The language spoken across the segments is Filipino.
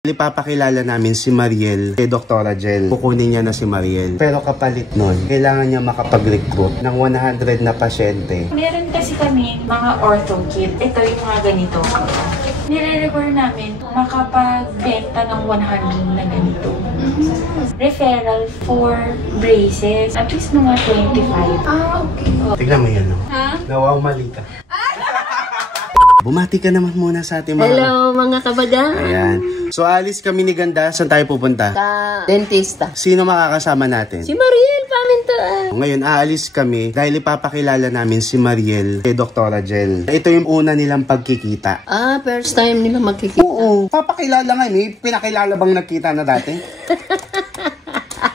Ipapakilala namin si Mariel kay Dr. Jel. Kukunin niya na si Mariel. Pero kapalit nun, kailangan niya makapag-recruit ng 100 na pasyente. Meron kasi kami mga ortho kit. Ito yung mga ganito. Nire-refer namin makapagbenta ng 100 na ganito. Referral for braces. At least mga 25. Okay. Tignan mo yan, no? Ha? Nawaw, mali ka. Bumati ka naman muna sa ating mga... Hello mga kabaga. Ayan. So, alis kami ni Ganda. Saan tayo pupunta? Dentista. Sino makakasama natin? Si Mariel Pamintaan. Ngayon, aalis kami dahil ipapakilala namin si Mariel kay Dr. Jel. Ito yung una nilang pagkikita. First time nila magkikita. Oo. Papakilala nga eh. Pinakilala bang nagkita na dati?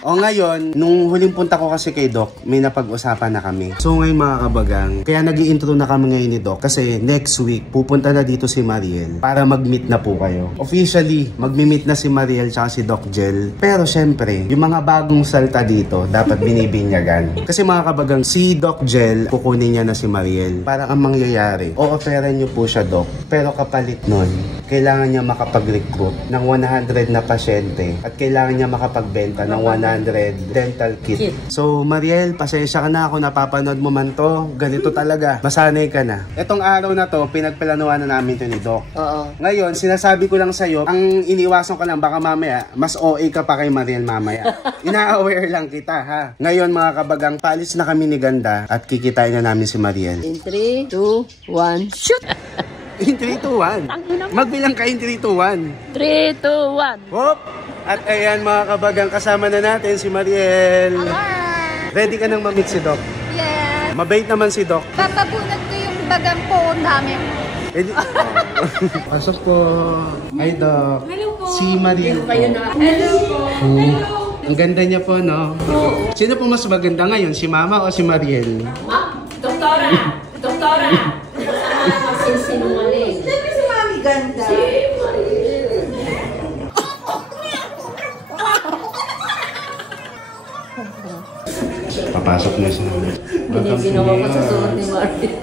O ngayon, nung huling punta ko kasi kay Doc, may napag-usapan na kami. So ngayon mga kabagang, kaya nag-i-intro na kami ngayon ni Doc. Kasi next week, pupunta na dito si Mariel para mag-meet na po kayo. Officially, mag-meet na si Mariel tsaka si Doc Jel. Pero syempre, yung mga bagong salta dito, dapat binibinyagan. Kasi mga kabagang, si Doc Jel, kukunin niya na si Mariel. Para ang mangyayari, o-offeran niyo po siya, Doc. Pero kapalit nun, kailangan niya makapag-recruit ng 100 na pasyente at kailangan niya makapagbenta ng 100 dental kit. So, Mariel, pasensya ka na ako napapanood mo man to. Ganito talaga. Masanay ka na. Etong araw na to, pinagplanuhan na namin to ni Doc. Oo. Ngayon, sinasabi ko lang sa'yo, ang iniwasan ko lang, baka mamaya, mas OA ka pa kay Mariel mamaya. Ina-aware lang kita, ha? Ngayon, mga kabagang, palis na kami ni Ganda at kikitain na namin si Mariel. In 3, 2, 1, shoot! In 3, 2, 1. Magbilang ka in 3, 2, 1. 3, 2, 1. Hop! At ayan mga kabagang, kasama na natin si Mariel. Hello! Ready ka nang ma-meet si Doc? Yes! Mabait naman si Doc. Papabunot ko yung bagang po namin. Pasok po. Hi Doc. Hello po. Si Mariel po. Hello po. Hello. Ang ganda niya po, no? Sino po mas maganda ngayon? Si Mama o si Mariel? Doktora! Doktora! Sinungaling. Siyempre si Mami ganda. Papasok na siya. Ginawa ko sa suot ni Mariel.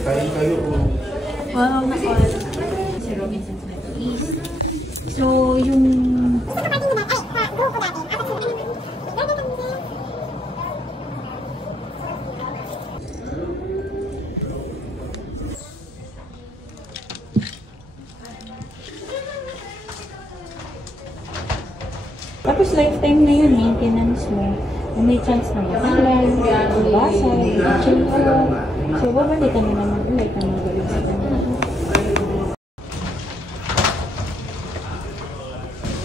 Kain kayo po. Wow, nakal. Si Robinson's Middle East. So, yung... Tapos lifetime na yun, maintenance mo. Kung may chance na masalan, mabasag, chill ko. So, babalikan mo naman ulit ang mga galing sa kanila.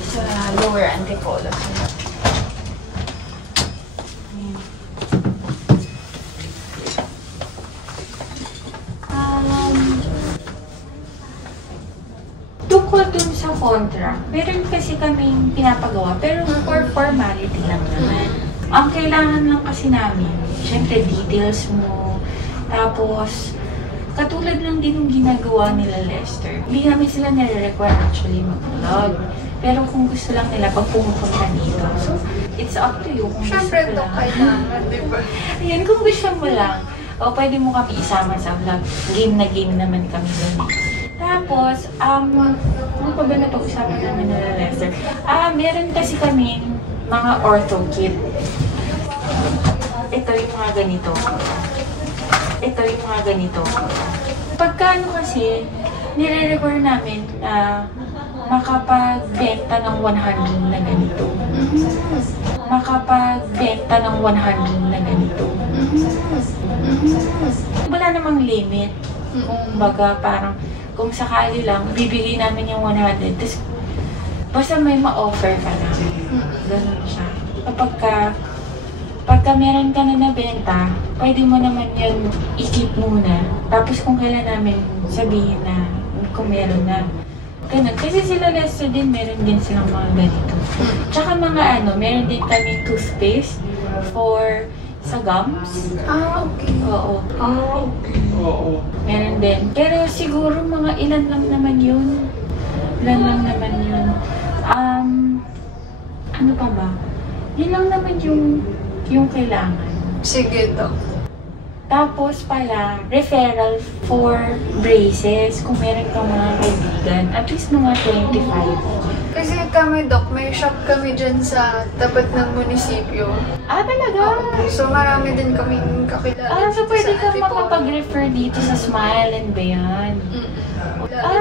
Sa lower antipolo. Tukod dun sa contract, meron kasi kaming pinapagawa, pero for formality lang naman. Ang kailangan lang kasi namin, syempre details mo, tapos katulad lang din yung ginagawa nila Lester. Hindi namin sila nire-require actually mag-vlog. Pero kung gusto lang nila, pag pumupunta dito. So, it's up to you kung Siyempre gusto ito lang. kailangan, di ba? Ayan, kung gusto mo lang, o pwede mo kami isama sa vlog. Game na game naman kami doon. Tapos, ano pa ba na pag-usapan namin nila Lester? Meron kasi kaming mga ortho kit. Ito yung mga ganito. Ito yung mga ganito. Pagkano kasi, nire-require namin na makapagbenta ng 100 na ganito. Makapagbenta ng 100 na ganito. Wala namang limit. Kung baga, parang kung sakali lang, bibigay namin yung 100. Tapos, basta may ma-offer ka na. Ganun siya. Pagka meron ka na nabenta, pwede mo naman yun i-keep muna. Tapos kung kailan namin sabihin na kung meron na. Ganun. Kasi sila Lester din, meron din silang mga ganito. Tsaka mga meron din kami toothpaste for sa gums. Okay. Oo. Okay. Oo. Meron din. Pero siguro mga ilan lang naman yun. Ilan lang naman yun. Ano pa ba? Yun lang naman yung kailangan. Sige, Dok. Tapos pala, referral for braces. Kung meron kang mga kaibigan, at least mga 25. Kasi kami, Doc, may shop kami dyan sa tapat ng munisipyo. Ah, talaga? So marami din kaming kakilala. So pwede kang makapag-refer dito sa Smile and Beyond.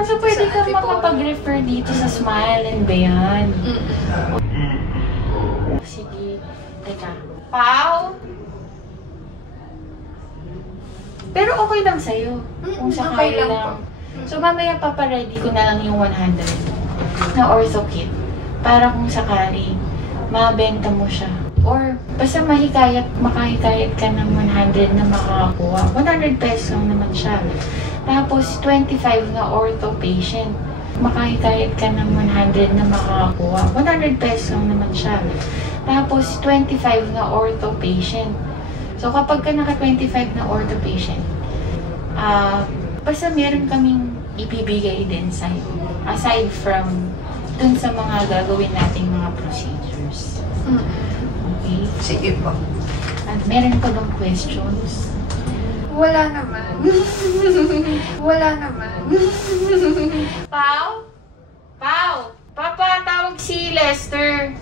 So pwede kang makapag-refer dito sa Smile and Beyond. Sige. Teka. Pao? Pero okay lang sa'yo. Kung sakali okay lang lang. So mamaya papaready ko na lang yung 100 na ortho kit. Para kung sakali, mabenta mo siya. Or basta makahikayat ka ng 100 na makakakuha. 100 pesos lang naman siya. Tapos 25 na ortho patient. Makahikayat ka ng 100 na makakakuha. 100 pesos lang naman siya. Tapos 25 na ortho patient. So kapag ka naka 25 na ortho patient, basta meron kaming ibibigay din sa'yo. Aside from dun sa mga gagawin nating mga procedures. Okay? Sige po. At meron ka bang questions? Wala naman. Wala naman. Pao? Pao? Papa, tawag si Lester.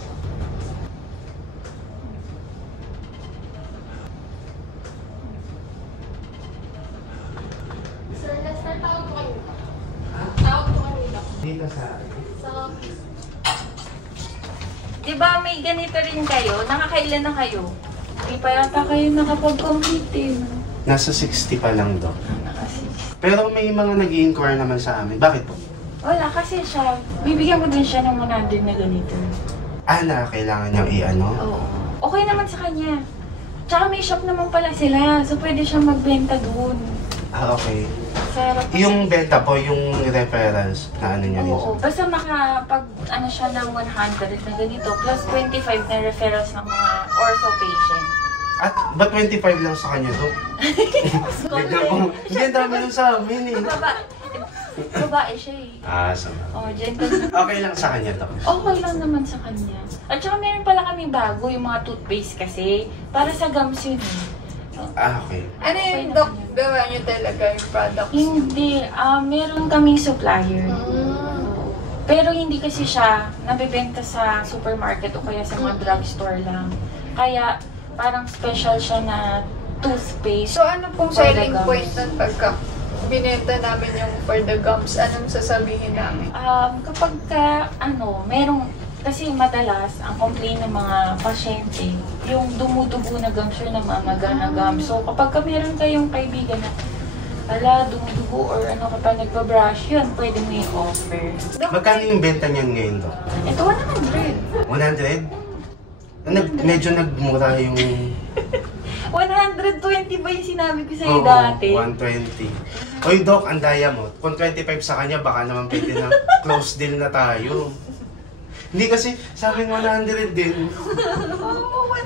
Sir Lester, tawag ko kayo. Tawag ko kayo. Dito sa... Diba may ganito rin kayo? Nakakailan na kayo? Hindi pa yata kayo nakapag-complete eh. Nasa 60 pa lang, Doc. Kasi, Pero may mga nag-i-inquire naman sa amin. Bakit po? wala kasi siya. Bibigyan ko din siya ng 100 na ganito. Na kailangan niyang i-ano? Oo. Okay naman sa kanya. Tsaka may shop naman pala sila. So pwede siyang magbenta doon. Okay. Sa Yung benta po, yung referrals na ano niya rin. Oo. Basta makapag ano siya ng 100 na ganito. Plus 25 na referrals ng mga ortho patient. At ba't 25 lang sa kanya, Doc? Bigla po. Hindi, dami lang sa amin eh. Babae siya eh. Sama. Oh, gentle. Okay lang sa kanya, Doc. Okay lang naman sa kanya. At saka meron pala kami bago, yung mga toothpaste kasi. Para sa gums yun eh. Okay. Ano yung Doc, gawa nyo talaga yung products? Hindi. Meron kaming supplier. Pero hindi kasi siya nabibenta sa supermarket o kaya sa mga drugstore lang. Kaya parang special siya na toothpaste. So ano pong for the selling gums. point nun pagka binenta namin yung for the gums? Anong sasabihin namin? Kapag merong, kasi madalas, ang complaint ng mga pasyente, yung dumudugo na gums or namamaga na gums. So kapag meron kayong kaibigan na, dumudugo or kapag nagbabrush, yun, pwede mo yung offer. Magkano yung benta niyan ngayon, Doc? Ito, 100. 100? Medyo nagmura yung... 120 ba yung sinabi ko sa'yo Oo, dati? 120. Oy, Doc, ang daya mo. Kung 25 sa kanya, baka naman pwede na close deal na tayo. Hindi kasi, sa akin 100 din.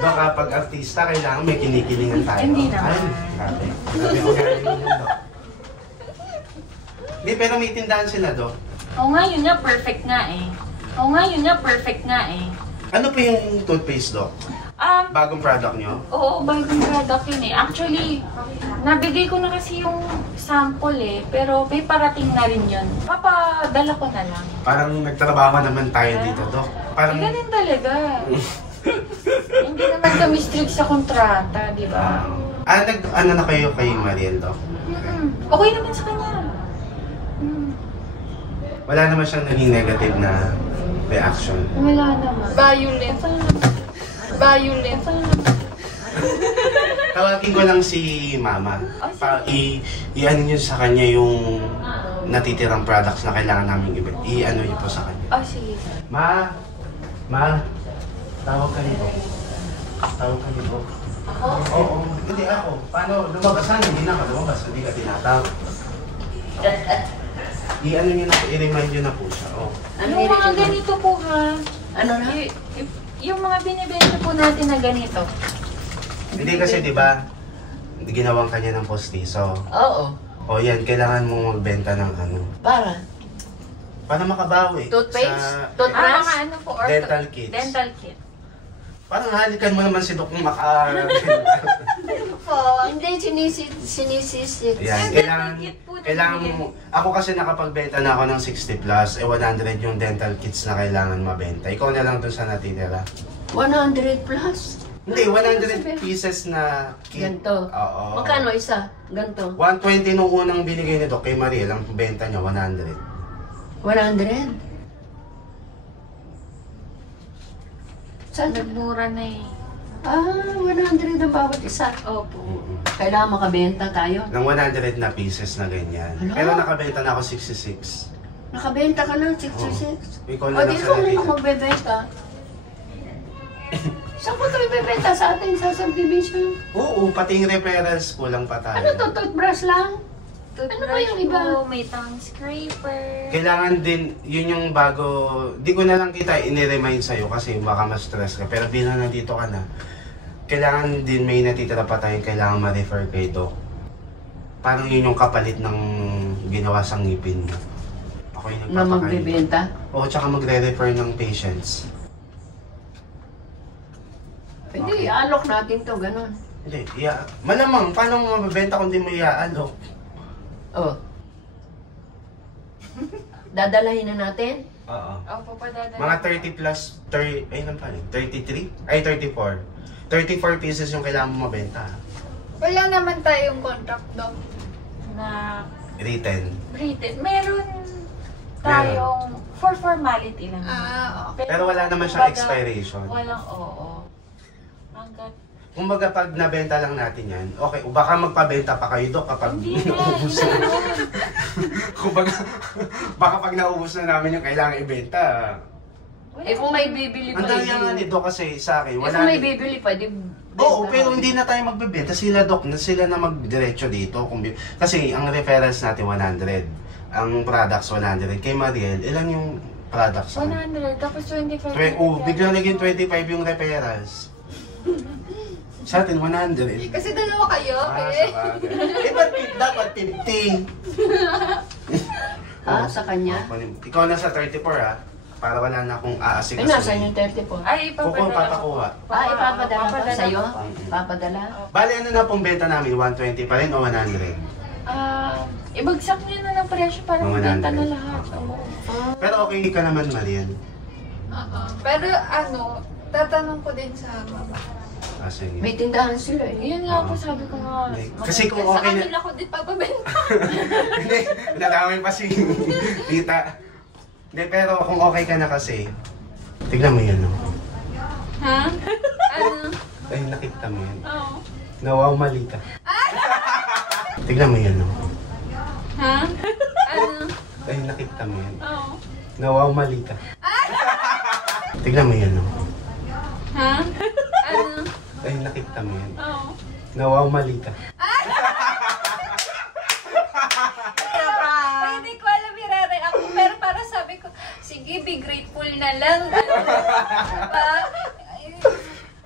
Doc, kapag artista, kailangan may kinikilingan tayo. Hindi naman. Ay, grabe. Grabe ang galing mo, Doc. Hindi, pero may tindahan sila, Doc. Oo nga, yun nga, perfect nga eh. Ano pa yung toothpaste, Doc? Bagong product nyo? Oo, bagong product yun eh. Actually, nabigay ko na kasi yung sample eh. Pero may parating na rin yun. Papadala ko na lang. Parang nagtrabaho naman tayo dito, Doc. Parang... Ganun talaga. Hindi naman kami strict sa kontrata, di ba? ano na kayo kay Mariel, Doc? Okay naman sa kanya. Wala naman siyang naging negative na reaction. Wala naman. Violent. Tawagin ko lang si Mama. I-ano niyo sa kanya yung natitirang products na kailangan namin i-ano niyo po sa kanya. Oh, sige. Ma, tawag ka nito. Tawag ka nito. Oo. Hindi ako. Paano lumabas na? Hindi na ako lumabas. Hindi ka tinatawag. I-ano niyo na po, i-remind niyo na po siya. Oh. Yung mga ganito po ha. Ano na? Yung mga binibenta po natin na ganito. Hindi kasi 'di ba? Ginawang kanya ng postiso. Oo. O yan, kailangan mong magbenta ng ano. Para makabawi. Toothpaste? Sa Toothbrush? Mga ano po, ortho. dental kits. Dental kit. Parang halikan mo naman si Doc kung maka... po. Hindi, sinisisit. Yan, kailangan mo, ako kasi nakapagbenta na ako ng 60 plus, 100 yung dental kits na kailangan mabenta. Ikaw na lang dun sa natitira. 100 plus. Hindi, 100 pieces na kit. Ganto. Oo. Magkano isa? Ganto. 120 nung unang binigay nito kay Mariel, ang benta niya 100. 100? Saan? Nagmura na eh. 100 ang bawat isa. Opo. Kailangan makabenta tayo. Ng 100 na pieces na ganyan. Hala. Pero nakabenta na ako 66. Nakabenta ka ng 66. Ikaw O, na lang di sa ko na lang natitira. magbebenta. Saan ko ito ibebenta sa atin sa subdivision? Oo, pati yung referrals, kulang pa tayo. Ano to, toothbrush lang? Toothbrush Ano ba yung iba? po, may tongue scraper. Kailangan din, yun yung bago, di ko na lang kita iniremind sa'yo kasi baka ma-stress ka. Pero bilang nandito ka na, kailangan din may natitira pa tayong kailangan ma-refer kay Doc. Parang yun yung kapalit ng ginawa sa ngipin mo. Ako yung Na nagpapakain. magbebenta? Oo, tsaka magre-refer ng patients. Hindi, alok natin to, ganun. Hindi, malamang, paano mo mabibenta kung di mo iaalok? Oh. Dadalahin na natin? Oo. Opo, padadala. Mga 30 plus, 30, ay lang pala, 33? Ay, 34. 34 pieces yung kailangan mo mabenta. Wala naman tayong contract, Dok. Na Written. written. Meron tayong for formality lang. Okay. Pero wala naman siyang kumbaga, expiration. Walang oo. Hanggat Kumbaga pag nabenta lang natin yan, okay, o baka magpabenta pa kayo Dok kapag Hindi na, naubos na. Kumbaga, baka pag naubos na namin yung kailangan ibenta. wala. Kung may bibili pa, Ang dami nga ni Doc kasi sa akin, wala kung may din. bibili pa, di Oo, pero hindi na tayo magbebenta. Sila Doc, sila na magdiretso dito. Kasi ang referrals natin 100. Ang products 100. Kay Mariel, ilan yung products? 100, tapos 25. Bigla naging 25 yung referrals. Sa atin, 100. Kasi dalawa kayo, Sa bagay. Ba't dapat 50? Sa kanya? Ikaw na sa 34 ha. Para wala na akong Ay, aasikaso. nasa yung 34. Ay, Kukuha, ipapadala. papakuha. Ipapadala ko sa'yo? ko. Papadala? Bali, ano na pong benta namin? 120 pa rin o 100? Ibagsak niyo na ng presyo para Mga mabenta 100. na lahat. Oo. Pero okay ka naman, Mariel. Pero tatanong ko din sa mama. Sige. May tindahan sila eh. Yun nga po sabi ko nga. Kasi kung Sa okay na... kanila ko din papabenta. Hindi, nadamay pa si tita. Hindi, pero kung okay ka na kasi, tignan mo yun, no? Ha? Ano? Ay, nakita mo yun. Oo. Nawaw, mali ka. Tignan mo yun, no? Ha? Ano? Ay, nakita mo yun. Oo. Nawaw, mali ka. Tignan mo yun, no? Ha? Ano? Ay, nakita mo yun. Oo. Nawaw, mali ka. Hindi ko alam i-react ako. Pero para sabi ko, sige, be grateful na lang. Diba?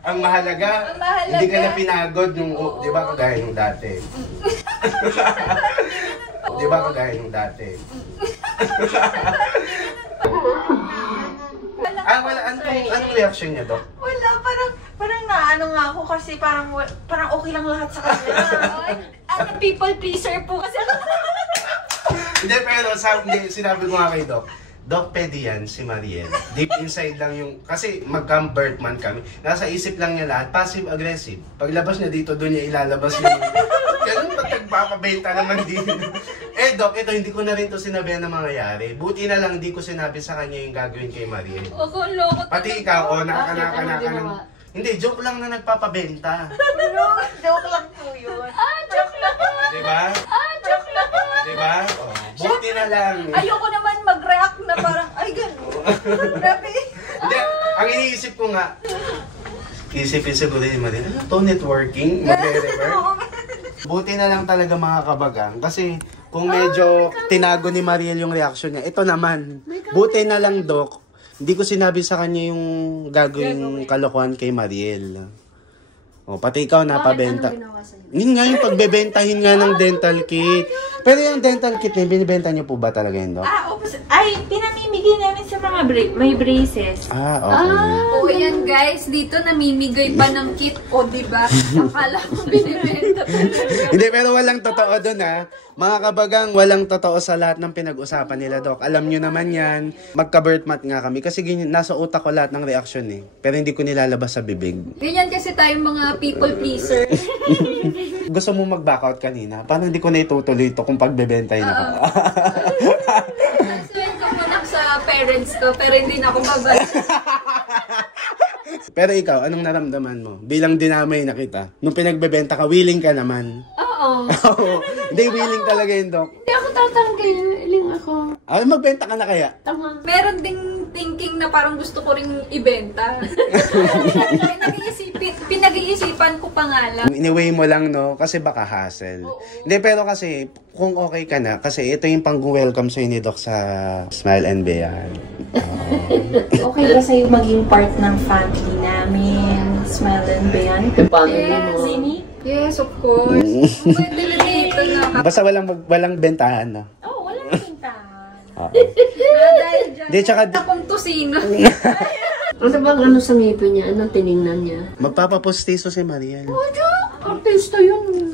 Ang mahalaga, Ang mahalaga. hindi ka na pinagod yung, di ba, kagaya yung dati. Di ba, kagaya yung dati. Wala, anong reaction niya, Dok? Wala, parang naano nga ako kasi parang okay lang lahat sa kanya. People pleaser po kasi ako. Hindi, pero sinabi ko nga kay Doc, Doc, pwede yan si Mariel. Deep inside lang yung, kasi mag-birth man kami, nasa isip lang niya lahat, passive-aggressive. Paglabas niya dito, doon niya ilalabas yung, ganun pag nagpapabenta naman din. Doc, ito, hindi ko na rin to sinabihan na mangyayari. Buti na lang, hindi ko sinabi sa kanya yung gagawin kay Mariel. Ako, loko. Pati ikaw, naka Anong ginawa? Hindi, joke lang na nagpapabenta. Joke lang po yun. Joke lang. Diba? Joke lang. Diba? Oh, buti na lang. Ayoko naman mag-react na parang, ay, gano'n. Grabe. Hindi, ang iniisip ko nga, isip-isip ko din, Mariel, ano to, networking? Magre-refer? Buti na lang talaga mga kabagang. Kasi kung medyo tinago ni Mariel yung reaction niya, ito naman. Buti na lang, Doc. Hindi ko sinabi sa kanya yung gagawing kalokohan kay Mariel. O, pati ikaw napabenta. Anong ginawa sa'yo? Yun nga yung pagbebentahin nga ng dental kit. Pero yung dental kit na binibenta niyo po ba talaga yun, Doc? Ay, pinamimigay binibigay namin sa mga may braces. Ah, okay. O yan guys, dito namimigay pa ng kit. O diba? Akala ko binibenta talaga. Hindi, pero walang totoo dun ha. Mga kabagang, walang totoo sa lahat ng pinag-usapan nila, Doc. Alam nyo naman yan. Magka-birth mat nga kami. Kasi nasa utak ko lahat ng reaksyon eh. Pero hindi ko nilalabas sa bibig. Ganyan kasi tayong mga people pleaser. Gusto mo mag-back out kanina? Paano hindi ko na itutuloy ito kung pagbebentay na ka? Send ko muna sa parents ko, pero hindi na ako babalik. Pero ikaw, anong naramdaman mo? Bilang dinamay na kita. Nung pinagbebenta ka, willing ka naman. Oo. Oo. Hindi, willing talaga yun, Doc. Hindi ako tatanggal. Iling ako. Ah, magbenta ka na kaya? Tama. Meron ding thinking na parang gusto ko ring ibenta. Pinag-iisipan ko pa nga lang. Iniway mo lang, no? Kasi baka hassle. Hindi, pero kasi, kung okay ka na, kasi ito yung pang-welcome sa'yo ni Doc sa Smile and Beyond. Okay ba sa'yo maging part ng family namin? Smile and Beyond? Paano mo? Yes, of course. Pwede na dito na. Basta walang bentahan, no? Oo, walang pintahan. Dahil dyan, Di, tsaka- akong tusino. Ano bang sa ngipin niya? Anong tinignan niya? Magpapapostiso si Mariel. Artista yun.